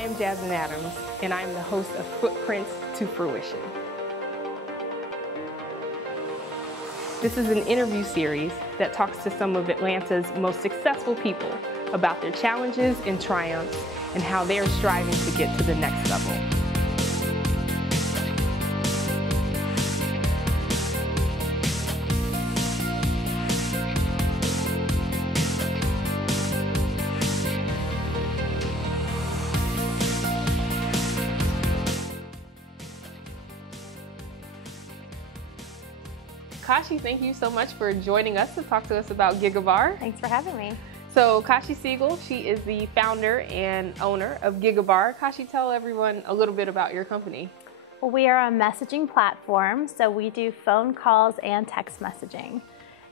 I am Jasmine Adams, and I am the host of FootPrints to Fruition. This is an interview series that talks to some of Atlanta's most successful people about their challenges and triumphs and how they are striving to get to the next level. Kashi, thank you so much for joining us to talk to us about Gigabark. Thanks for having me. So Kashi Sehgal, she is the founder and owner of Gigabark. Kashi, tell everyone a little bit about your company. Well, we are a messaging platform, so we do phone calls and text messaging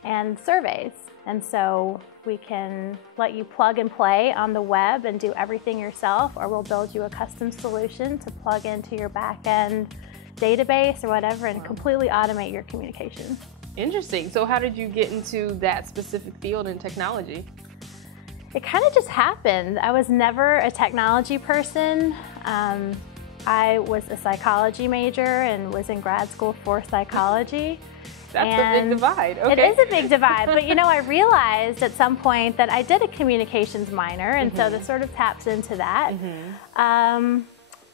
and surveys. And so we can let you plug and play on the web and do everything yourself, or we'll build you a custom solution to plug into your back-end database or whatever and completely automate your communication. Interesting. So how did you get into that specific field in technology? It kind of just happened. I was never a technology person. I was a psychology major and was in grad school for psychology. That's a big divide. Okay. It is a big divide, but you know, I realized at some point that I did a communications minor, and so this sort of taps into that.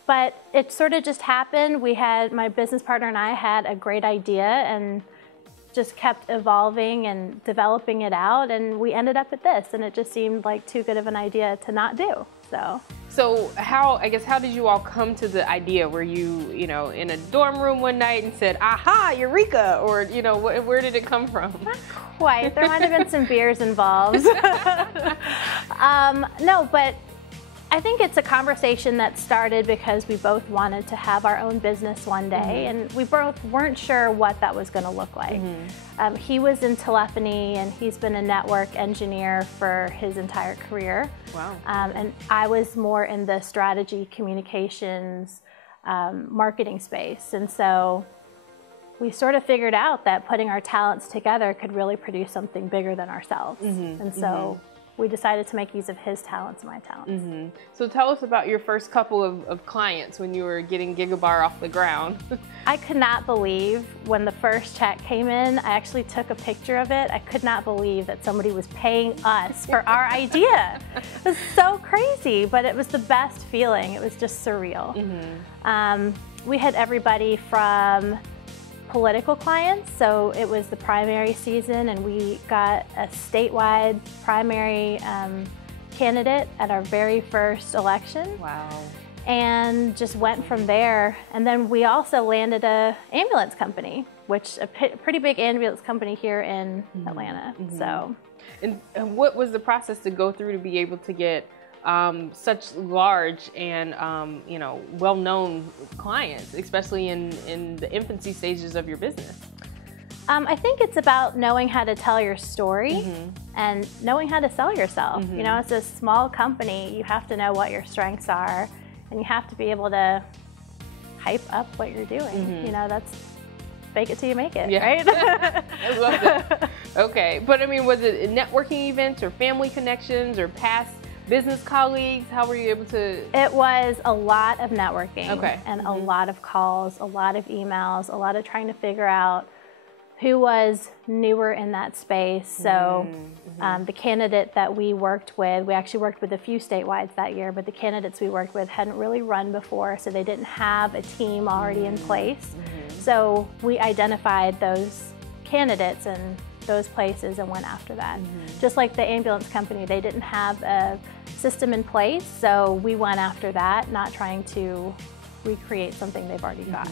But it sort of just happened. My business partner and I had a great idea and just kept evolving and developing it out, and we ended up at this, and it just seemed like too good of an idea to not do. So how did you all come to the idea? Were you in a dorm room one night and said, aha, eureka, or where did it come from? Not quite. There might have been some beers involved. No, but I think it's a conversation that started because we both wanted to have our own business one day, and we both weren't sure what that was going to look like. He was in telephony, and he's been a network engineer for his entire career. Wow. And I was more in the strategy, communications, marketing space. And so we sort of figured out that putting our talents together could really produce something bigger than ourselves. And so we decided to make use of his talents and my talents. So tell us about your first couple of clients when you were getting Gigabark off the ground. I could not believe when the first check came in. I actually took a picture of it. I could not believe that somebody was paying us for our idea. It was so crazy, but it was the best feeling. It was just surreal. We had everybody from political clients, so it was the primary season, and we got a statewide primary candidate at our very first election. Wow. And just went from there. And then we also landed a ambulance company, which a pretty big ambulance company here in Atlanta. So, and what was the process to go through to be able to get such large and well-known clients, especially in the infancy stages of your business? I think it's about knowing how to tell your story and knowing how to sell yourself. You know, it's a small company. You have to know what your strengths are, and you have to be able to hype up what you're doing. You know, that's fake it till you make it, right? I love that. Okay, but I mean, was it networking events or family connections or past business colleagues? How were you able to? It was a lot of networking and a lot of calls, a lot of emails, a lot of trying to figure out who was newer in that space. So the candidate that we worked with, we actually worked with a few statewide that year, but the candidates we worked with hadn't really run before, so they didn't have a team already in place. So we identified those candidates and those places and went after that. Just like the ambulance company, they didn't have a system in place, so we went after that, not trying to recreate something they've already got.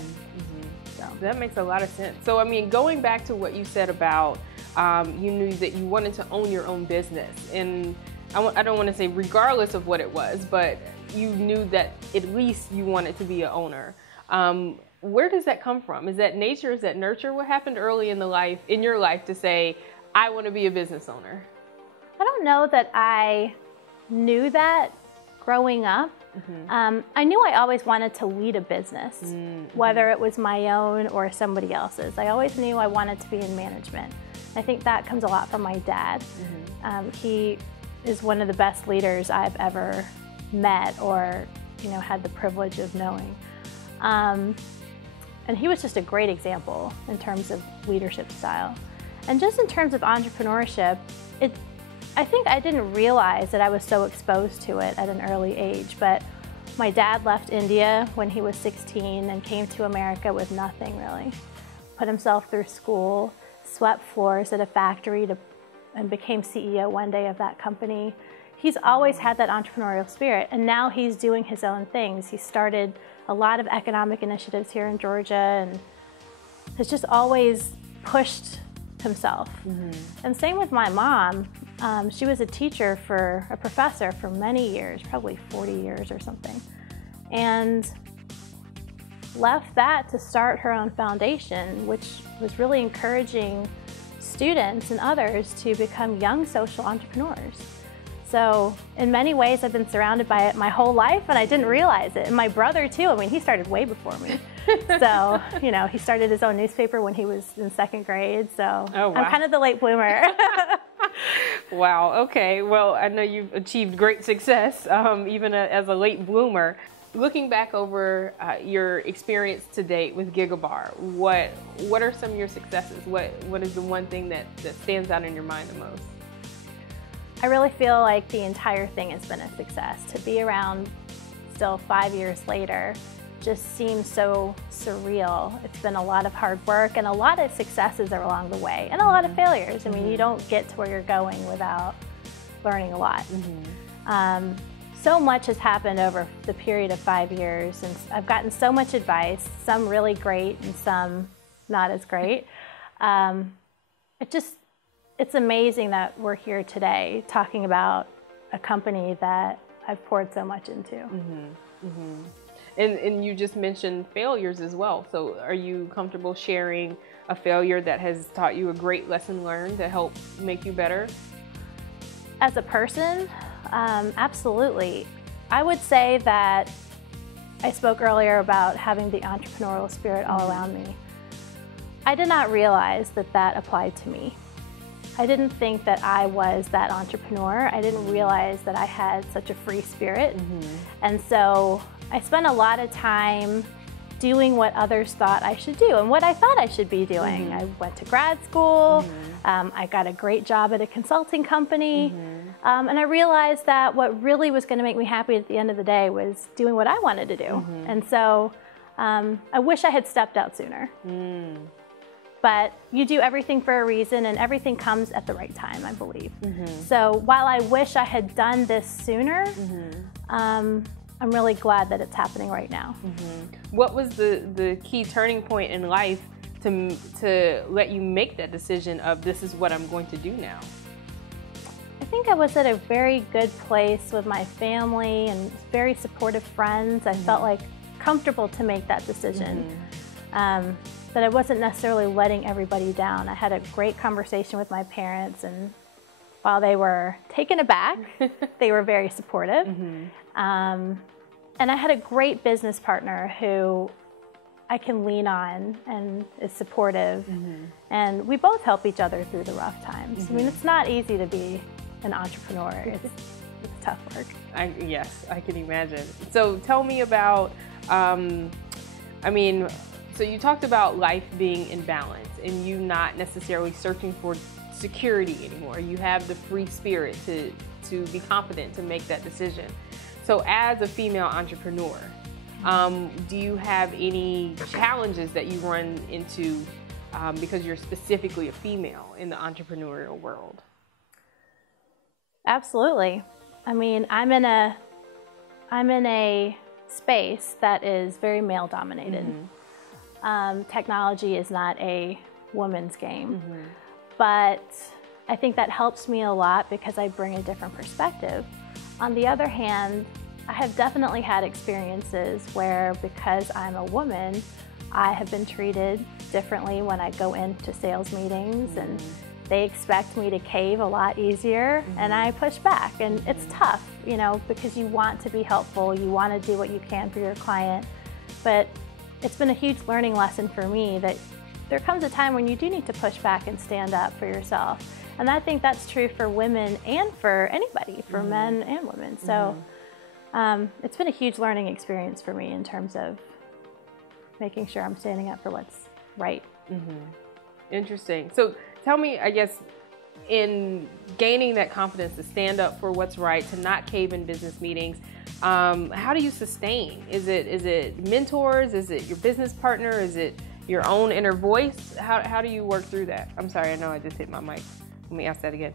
So that makes a lot of sense. So I mean, going back to what you said about you knew that you wanted to own your own business, and I don't want to say regardless of what it was, but you knew that at least you wanted to be an owner. Where does that come from? Is that nature? Is that nurture? What happened early in your life to say, I want to be a business owner? I don't know that I knew that growing up. I knew I always wanted to lead a business, whether it was my own or somebody else's. I always knew I wanted to be in management. I think that comes a lot from my dad. He is one of the best leaders I've ever met or had the privilege of knowing. And he was just a great example in terms of leadership style. And just in terms of entrepreneurship, I think I didn't realize that I was so exposed to it at an early age, but my dad left India when he was 16 and came to America with nothing really. Put himself through school, swept floors at a factory and became CEO one day of that company. He's always had that entrepreneurial spirit, and now he's doing his own things. He started a lot of economic initiatives here in Georgia and has just always pushed himself. And same with my mom. She was a professor for many years, probably 40 years or something, and left that to start her own foundation, which was really encouraging students and others to become young social entrepreneurs. So in many ways, I've been surrounded by it my whole life, and I didn't realize it. And my brother too, I mean, he started way before me. So, he started his own newspaper when he was in 2nd grade. So oh, wow. I'm kind of the late bloomer. Wow, okay. Well, I know you've achieved great success, even as a late bloomer. Looking back over your experience to date with Gigabark, what are some of your successes? What is the one thing that stands out in your mind the most? I really feel like the entire thing has been a success. To be around still 5 years later just seems so surreal. It's been a lot of hard work and a lot of successes along the way, and a lot of failures. I mean, you don't get to where you're going without learning a lot. So much has happened over the period of 5 years, and I've gotten so much advice, some really great and some not as great. It's amazing that we're here today talking about a company that I've poured so much into. And you just mentioned failures as well. So are you comfortable sharing a failure that has taught you a great lesson learned to help make you better? As a person, absolutely. I would say that I spoke earlier about having the entrepreneurial spirit all around me. I did not realize that applied to me. I didn't think that I was that entrepreneur. I didn't realize that I had such a free spirit. And so I spent a lot of time doing what others thought I should do and what I thought I should be doing. I went to grad school. I got a great job at a consulting company. And I realized that what really was going to make me happy at the end of the day was doing what I wanted to do. And so I wish I had stepped out sooner. But you do everything for a reason, and everything comes at the right time, I believe. So while I wish I had done this sooner, I'm really glad that it's happening right now. What was the key turning point in life to let you make that decision of this is what I'm going to do now? I think I was at a very good place with my family and very supportive friends. I felt like comfortable to make that decision. That I wasn't necessarily letting everybody down. I had a great conversation with my parents, and while they were taken aback, they were very supportive. And I had a great business partner who I can lean on and is supportive. And we both help each other through the rough times. I mean, it's not easy to be an entrepreneur. It's tough work. Yes, I can imagine. So tell me about, so you talked about life being in balance and you not necessarily searching for security anymore. You have the free spirit to be confident to make that decision. So as a female entrepreneur, do you have any challenges that you run into because you're specifically a female in the entrepreneurial world? Absolutely. I mean, I'm in a space that is very male dominated. Technology is not a woman's game, but I think that helps me a lot because I bring a different perspective. On the other hand, I have definitely had experiences where because I'm a woman, I have been treated differently when I go into sales meetings, and they expect me to cave a lot easier, and I push back, and it's tough, because you want to be helpful, you want to do what you can for your client, but it's been a huge learning lesson for me that there comes a time when you do need to push back and stand up for yourself. And I think that's true for women and for anybody, for men and women. So It's been a huge learning experience for me in terms of making sure I'm standing up for what's right. Interesting. So tell me, I guess, in gaining that confidence to stand up for what's right, to not cave in business meetings, how do you sustain? Is it mentors? Is it your business partner? Is it your own inner voice? How do you work through that? I'm sorry, I know I just hit my mic. Let me ask that again.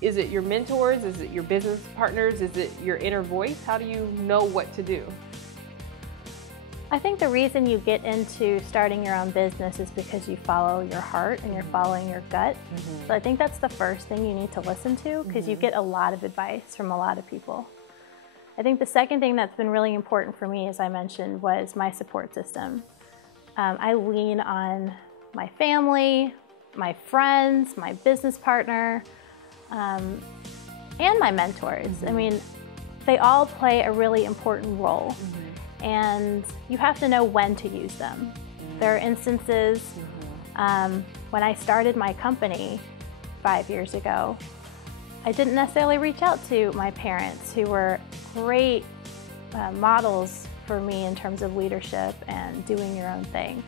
Is it your mentors? Is it your business partners? Is it your inner voice? How do you know what to do? I think the reason you get into starting your own business is because you follow your heart and you're following your gut. So I think that's the first thing you need to listen to, because you get a lot of advice from a lot of people. I think the second thing that's been really important for me, as I mentioned, was my support system. I lean on my family, my friends, my business partner, and my mentors. I mean, they all play a really important role. And you have to know when to use them. There are instances, when I started my company 5 years ago, I didn't necessarily reach out to my parents, who were great models for me in terms of leadership and doing your own thing.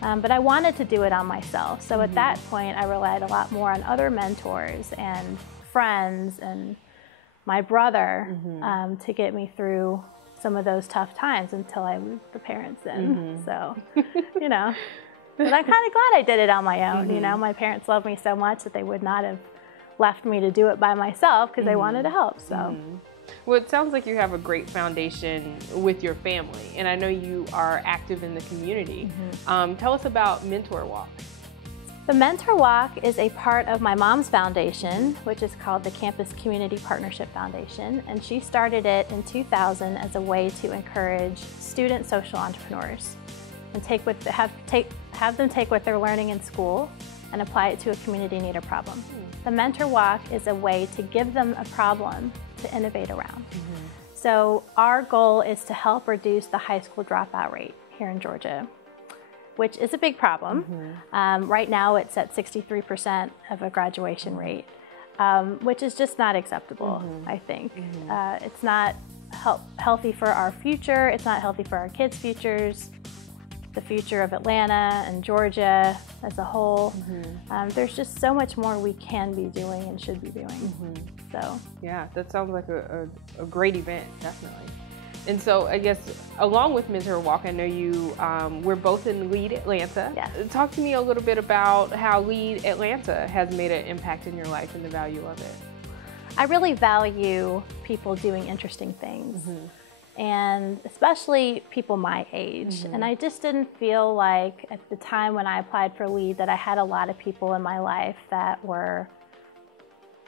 But I wanted to do it on myself. So at that point, I relied a lot more on other mentors and friends and my brother to get me through some of those tough times until I moved the parents in. So, you know, but I'm kind of glad I did it on my own. You know, my parents loved me so much that they would not have left me to do it by myself, because they wanted to help. So. Well, it sounds like you have a great foundation with your family, and I know you are active in the community. Tell us about Mentor Walk. The Mentor Walk is a part of my mom's foundation, which is called the Campus Community Partnership Foundation, and she started it in 2000 as a way to encourage student social entrepreneurs and have them take what they're learning in school and apply it to a community need or problem. The Mentor Walk is a way to give them a problem to innovate around. So our goal is to help reduce the high school dropout rate here in Georgia, which is a big problem. Right now it's at 63% of a graduation rate, which is just not acceptable, I think. It's not healthy for our future, it's not healthy for our kids' futures, the future of Atlanta and Georgia as a whole. There's just so much more we can be doing and should be doing. So yeah, that sounds like a great event, definitely. And so I guess along with Mentor Walk, I know you, we're both in LEAD Atlanta. Yes. Talk to me a little bit about how LEAD Atlanta has made an impact in your life and the value of it. I really value people doing interesting things, and especially people my age. And I just didn't feel like at the time when I applied for LEAD that I had a lot of people in my life that were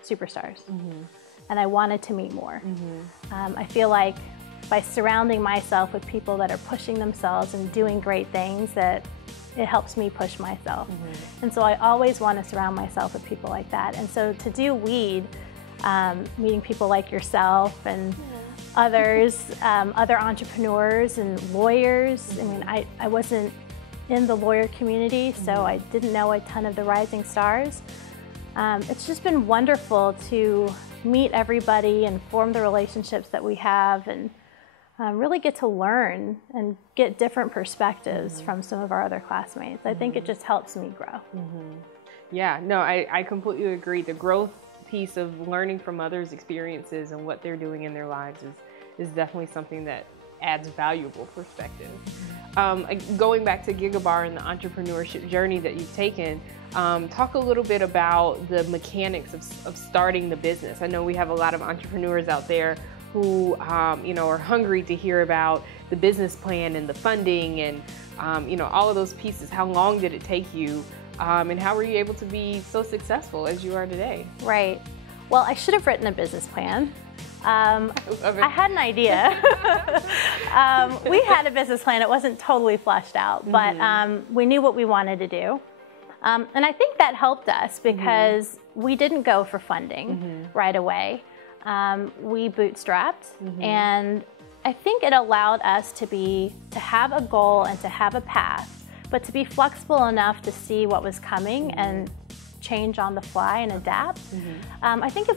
superstars. And I wanted to meet more. I feel like by surrounding myself with people that are pushing themselves and doing great things, that it helps me push myself. And so I always want to surround myself with people like that. And so to do LEAD, meeting people like yourself and others, other entrepreneurs and lawyers. I mean, I wasn't in the lawyer community, so I didn't know a ton of the rising stars. It's just been wonderful to meet everybody and form the relationships that we have, and really get to learn and get different perspectives from some of our other classmates. I think it just helps me grow. Yeah, no, I completely agree. The growth piece of learning from others' experiences and what they're doing in their lives is definitely something that adds valuable perspective. Going back to Gigabark and the entrepreneurship journey that you've taken, talk a little bit about the mechanics of starting the business. I know we have a lot of entrepreneurs out there who you know, are hungry to hear about the business plan and the funding and you know, all of those pieces. How long did it take you, and how were you able to be so successful as you are today? Right. Well, I should have written a business plan. I had an idea. We had a business plan. It wasn't totally fleshed out, but we knew what we wanted to do. And I think that helped us because we didn't go for funding right away. We bootstrapped, and I think it allowed us to have a goal and to have a path, but to be flexible enough to see what was coming and change on the fly and adapt. I think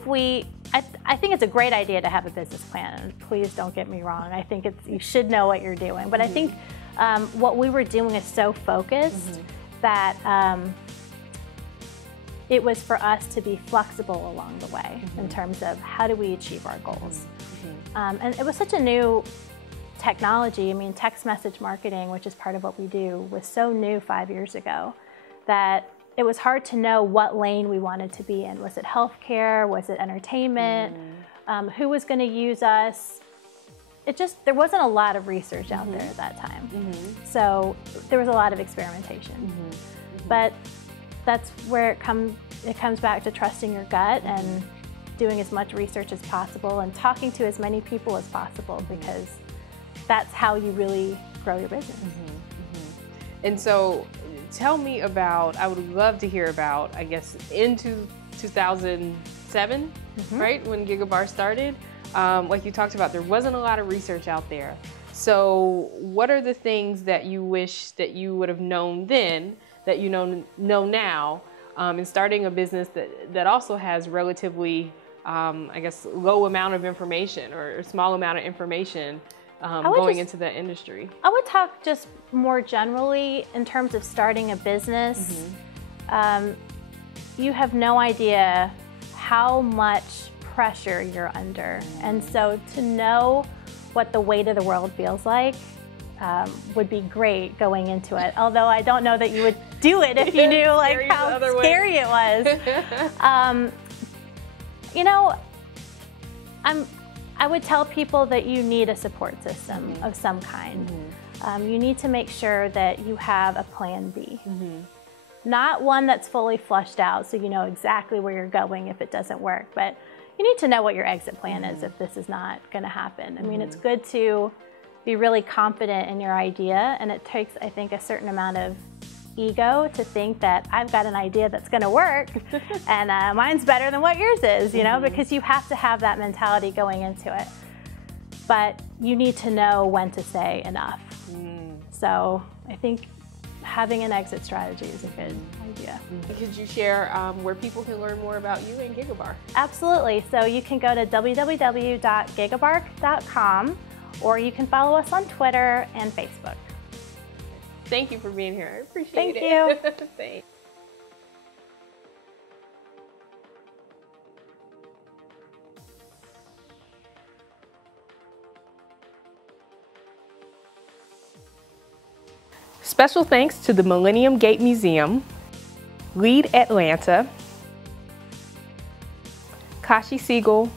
I think it's a great idea to have a business plan. Please don't get me wrong. I think you should know what you're doing. But I think what we were doing is so focused that it was for us to be flexible along the way in terms of how do we achieve our goals. And it was such a new technology. I mean, text message marketing, which is part of what we do, was so new 5 years ago that it was hard to know what lane we wanted to be in. Was it healthcare? Was it entertainment? Who was going to use us? There wasn't a lot of research out there at that time. So there was a lot of experimentation. But that's where it comes back to trusting your gut and doing as much research as possible and talking to as many people as possible, because that's how you really grow your business. And so tell me about, I would love to hear about, I guess, into 2007, right, when Gigabark started. Like you talked about, there wasn't a lot of research out there. So what are the things that you wish that you would have known then that you know now in starting a business that also has relatively, I guess, low amount of information or small amount of information going into that industry? I would talk just more generally in terms of starting a business. You have no idea how much pressure you're under. And so to know what the weight of the world feels like would be great going into it. Although I don't know that you would do it if you knew like how scary it was. You know, I would tell people that you need a support system of some kind. You need to make sure that you have a plan B. Not one that's fully flushed out so you know exactly where you're going if it doesn't work, but you need to know what your exit plan is if this is not going to happen. I mean, it's good to be really confident in your idea, and it takes, I think, a certain amount of ego to think that I've got an idea that's going to work and mine's better than what yours is, you know, because you have to have that mentality going into it. But you need to know when to say enough. So I think having an exit strategy is a good idea. Could you share where people can learn more about you and Gigabark? Absolutely. So you can go to www.gigabark.com, or you can follow us on Twitter and Facebook. Thank you for being here. I appreciate it. Thank you. Thanks. Special thanks to the Millennium Gate Museum, Lead Atlanta, Kashi Sehgal,